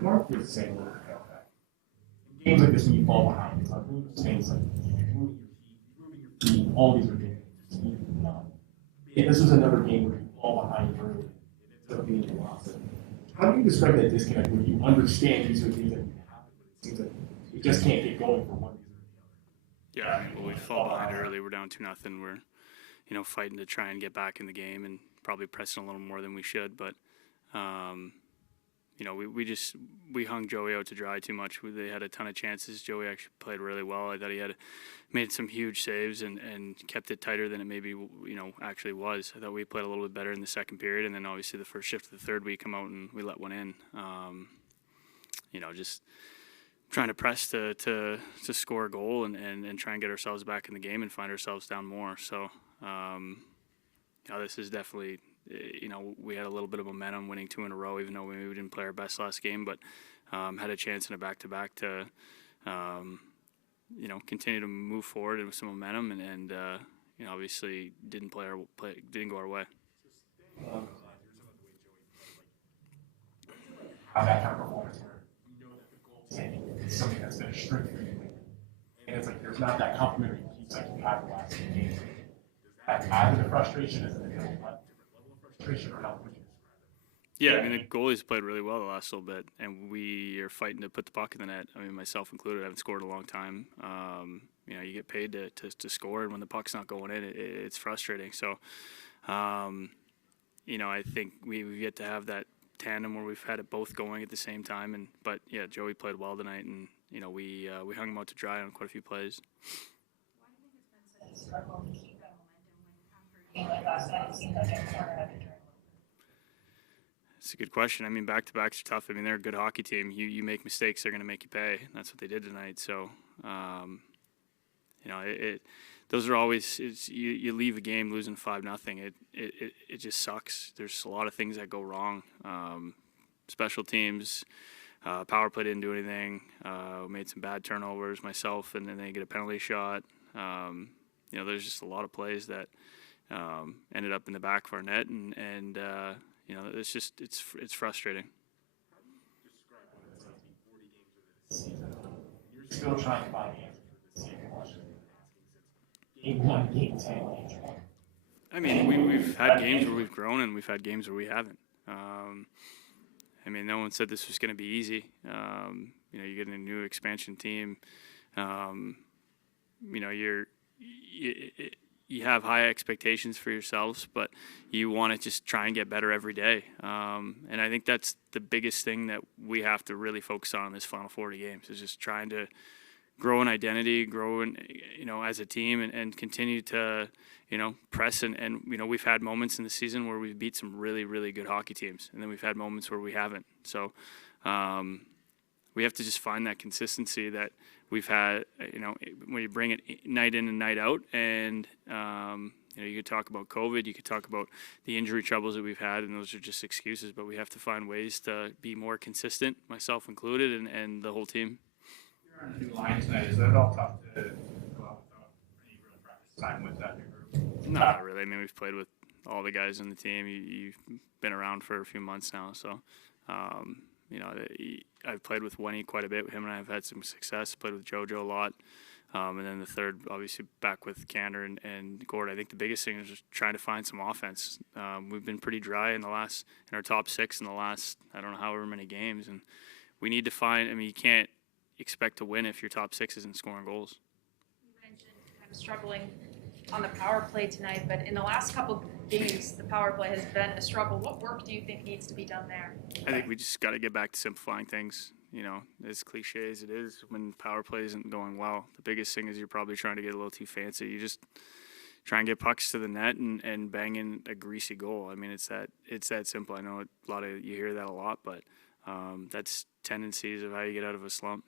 Mark was saying a little bit about that. In games like this, when you fall behind, it's like Bruce was saying, like moving your feet, all these are big things. This was another game where you fall behind early. It ends up being a loss. How do you describe that disconnect where you understand these are things that need to happen, but it seems like you just can't get going for one reason or the Yeah, I mean, well, we fall behind early. We're down 2-0. We're, fighting to try and get back in the game and probably pressing a little more than we should. But, we hung Joey out to dry too much. They had a ton of chances. Joey actually played really well. I thought he made some huge saves and kept it tighter than it maybe, actually was. I thought we played a little bit better in the second period. And then obviously the first shift of the third, we come out and we let one in. Just trying to press to score a goal and try and get ourselves back in the game and find ourselves down more. So, this is definitely, we had a little bit of momentum winning 2 in a row, even though we maybe didn't play our best last game, but had a chance in a back-to-back to, continue to move forward with some momentum and obviously didn't go our way. how that kind of performance where we know that the goaltending is something that's been a strength for you lately. And it's like there's not that complementary piece like you had the last few games. Does that add to the frustration? Is it a different level of frustration, or how would you describe it? Yeah, I mean, the goalies played really well the last little bit, and we are fighting to put the puck in the net. I mean, myself included, I haven't scored in a long time. You get paid to score, and when the puck's not going in, it's frustrating. So, I think we've yet to have that tandem where we've had it both going at the same time. But yeah, Joey played well tonight, and we hung him out to dry on quite a few plays. Why do you think it's been such a struggle to keep that momentum when after a game like last night it seemed like every corner had to turn a little bit? It's a good question. I mean, back-to-backs are tough. I mean, they're a good hockey team. You make mistakes, they're going to make you pay. That's what they did tonight. So, those are always you leave a game losing 5-0. It just sucks. There's a lot of things that go wrong. Special teams, power play didn't do anything. Made some bad turnovers myself, and then they get a penalty shot. There's just a lot of plays that ended up in the back of our net, and it's just it's frustrating. How do you describe what it's like to be 40 games into the season? You're still trying to find answers for the same question you've been asking since game 1, game 10, game 20. I mean, we've had games where we've grown, and we've had games where we haven't. I mean, no one said this was going to be easy. You get a new expansion team. You have high expectations for yourselves, but you want to just try and get better every day. And I think that's the biggest thing that we have to really focus on in this final 40 games is just trying to grow an identity, as a team, and continue to, press. And we've had moments in the season where we've beat some really, really good hockey teams, and then we've had moments where we haven't. So we have to just find that consistency that we've had, when you bring it night in and night out. And, you could talk about COVID, you could talk about the injury troubles that we've had, and those are just excuses. But we have to find ways to be more consistent, myself included, and the whole team. You're on a new line tonight. Is that all tough to go out without any real practice time with that new group? No, not really. I mean, we've played with all the guys on the team. You've been around for a few months now, so I've played with Wenny quite a bit. Him and I have had some success. Played with JoJo a lot, and then the third, obviously, back with Kander and Gord. I think the biggest thing is just trying to find some offense. We've been pretty dry in our top 6 in the last, I don't know, however many games, and we need to find. I mean, you can't expect to win if your top 6 isn't scoring goals. You mentioned kind of struggling on the power play tonight, but in the last couple games, the power play has been a struggle. What work do you think needs to be done there? I think we just got to get back to simplifying things. As cliche as it is, when power play isn't going well, the biggest thing is you're probably trying to get a little too fancy. You just try and get pucks to the net and bang in a greasy goal. I mean, it's that simple. I know you hear that a lot, but that's tendencies of how you get out of a slump.